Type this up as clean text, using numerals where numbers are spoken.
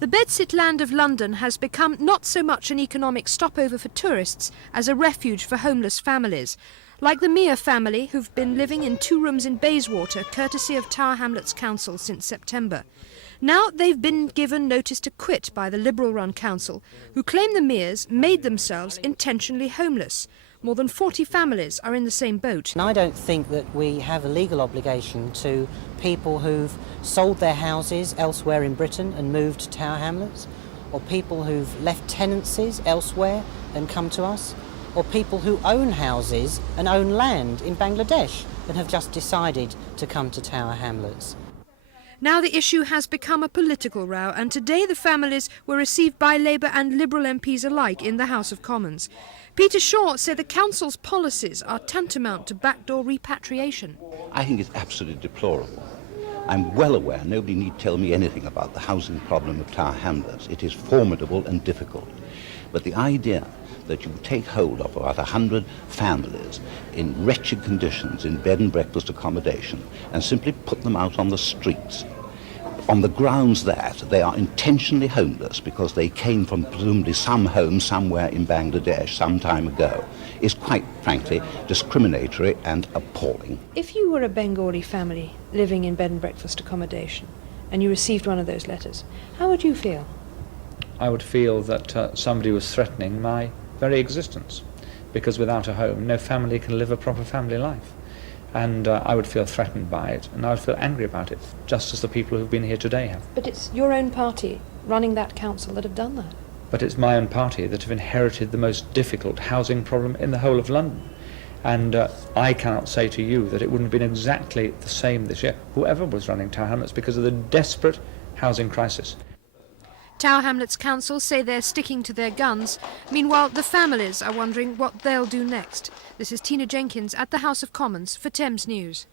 The bedsit land of London has become not so much an economic stopover for tourists as a refuge for homeless families, like the Mere family who've been living in 2 rooms in Bayswater, courtesy of Tower Hamlets Council since September. Now they've been given notice to quit by the Liberal-run council, who claim the Meres made themselves intentionally homeless. More than 40 families are in the same boat. And I don't think that we have a legal obligation to people who've sold their houses elsewhere in Britain and moved to Tower Hamlets, or people who've left tenancies elsewhere and come to us, or people who own houses and own land in Bangladesh and have just decided to come to Tower Hamlets. Now the issue has become a political row, and today the families were received by Labour and Liberal MPs alike in the House of Commons. Peter Shaw said the Council's policies are tantamount to backdoor repatriation. I think it's absolutely deplorable. I'm well aware, nobody need tell me anything about the housing problem of Tower Hamlets. It is formidable and difficult. But the idea that you take hold of about 100 families in wretched conditions in bed and breakfast accommodation and simply put them out on the streets on the grounds that they are intentionally homeless because they came from presumably some home somewhere in Bangladesh some time ago is quite frankly discriminatory and appalling. If you were a Bengali family living in bed and breakfast accommodation and you received one of those letters, how would you feel? I would feel that somebody was threatening my very existence, because without a home no family can live a proper family life. And I would feel threatened by it, and I would feel angry about it, just as the people who've been here today have. But it's your own party running that council that have done that. But it's my own party that have inherited the most difficult housing problem in the whole of London. And I cannot say to you that it wouldn't have been exactly the same this year, whoever was running Tower Hamlets, because of the desperate housing crisis. Tower Hamlets Council say they're sticking to their guns. Meanwhile, the families are wondering what they'll do next. This is Tina Jenkins at the House of Commons for Thames News.